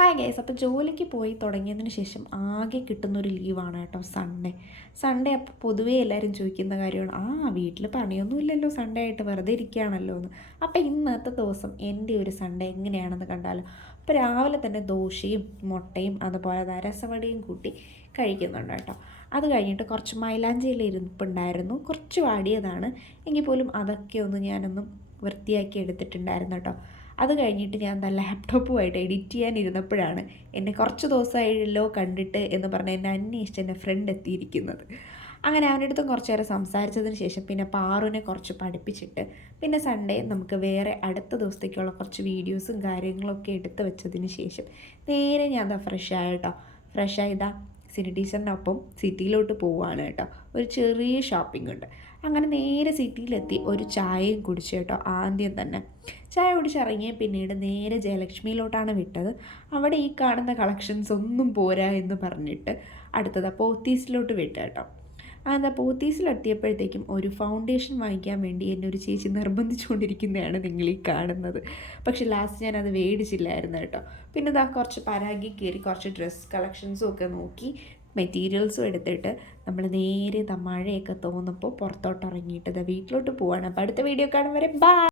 Hi guys, അപ്പോൾ ജോലിക്ക് പോയി തുടങ്ങിയതിന് ശേഷം ആകെ കിട്ടുന്നൊരു ലീവാണ് കേട്ടോ സൺഡേ. സൺഡേ അപ്പോൾ പൊതുവേ എല്ലാവരും ചോദിക്കുന്ന കാര്യമാണ്, വീട്ടിൽ പണിയൊന്നുമില്ലല്ലോ, സൺഡേ ആയിട്ട് വെറുതെ ഇരിക്കുകയാണല്ലോ എന്ന്. അപ്പോൾ ഇന്നത്തെ ദിവസം എൻ്റെ ഒരു സൺഡേ എങ്ങനെയാണെന്ന് കണ്ടാലോ. അപ്പോൾ രാവിലെ തന്നെ ദോശയും മുട്ടയും അതുപോലെ രസവടയും കൂട്ടി കഴിക്കുന്നുണ്ട് കേട്ടോ. അത് കഴിഞ്ഞിട്ട് കുറച്ച് മൈലാഞ്ചിയിൽ ഇരിപ്പുണ്ടായിരുന്നു, കുറച്ച് വാടിയതാണ് എങ്കിൽ പോലും അതൊക്കെ ഞാനൊന്ന് വൃത്തിയാക്കി എടുത്തിട്ടുണ്ടായിരുന്നു കേട്ടോ. അത് കഴിഞ്ഞിട്ട് ഞാൻ ലാപ്ടോപ്പുമായിട്ട് എഡിറ്റ് ചെയ്യാനിരുന്നപ്പോഴാണ് എന്നെ കുറച്ച് ദിവസമായല്ലോ കണ്ടിട്ട് എന്ന് പറഞ്ഞ് എന്നെ അന്വേഷിച്ച് എൻ്റെ ഫ്രണ്ട് എത്തിയിരിക്കുന്നത്. അങ്ങനെ അവൻ്റെ അടുത്തും കുറച്ച് നേരം സംസാരിച്ചതിന് ശേഷം പിന്നെ പാറുവിനെ കുറച്ച് പഠിപ്പിച്ചിട്ട് പിന്നെ സൺഡേ നമുക്ക് വേറെ അടുത്ത ദിവസത്തേക്കുള്ള കുറച്ച് വീഡിയോസും കാര്യങ്ങളൊക്കെ എടുത്ത് വെച്ചതിന് ശേഷം നേരെ ഞാൻ ഫ്രഷ് ആയിട്ടോ. ഫ്രഷ് ആയതാ സിനി ടീച്ചറിൻ്റെ ഒപ്പം സിറ്റിയിലോട്ട് പോവുകയാണ് കേട്ടോ. ഒരു ചെറിയ ഷോപ്പിംഗ് ഉണ്ട്. അങ്ങനെ നേരെ സിറ്റിയിലെത്തി ഒരു ചായയും കുടിച്ചു കേട്ടോ. ആദ്യം തന്നെ ചായ കുടിച്ചിറങ്ങിയ പിന്നീട് നേരെ ജയലക്ഷ്മിയിലോട്ടാണ് വിട്ടത്. അവിടെ ഈ കാണുന്ന കളക്ഷൻസ് ഒന്നും പോരാ എന്ന് പറഞ്ഞിട്ട് അടുത്തത് പോത്തീസിലോട്ട് വിട്ടു കേട്ടോ. പോത്തീസിലെത്തിയപ്പോഴത്തേക്കും ഒരു ഫൗണ്ടേഷൻ വാങ്ങിക്കാൻ വേണ്ടി എന്നെ ഒരു ചേച്ചി നിർബന്ധിച്ചുകൊണ്ടിരിക്കുന്നതാണ് നിങ്ങൾ ഈ കാണുന്നത്. പക്ഷെ ലാസ്റ്റ് ഞാനത് മേടിച്ചില്ലായിരുന്നു കേട്ടോ. പിന്നെ കുറച്ച് പരാഗി കയറി കുറച്ച് ഡ്രസ്സ് കളക്ഷൻസും ഒക്കെ നോക്കി മെറ്റീരിയൽസും എടുത്തിട്ട് നമ്മൾ നേരെ മഴയൊക്കെ തോന്നുമ്പോൾ പുറത്തോട്ട് ഇറങ്ങിയിട്ട് വീട്ടിലോട്ട് പോവാണ്. അപ്പോൾ അടുത്ത വീഡിയോ കാണും വരെ ബൈ.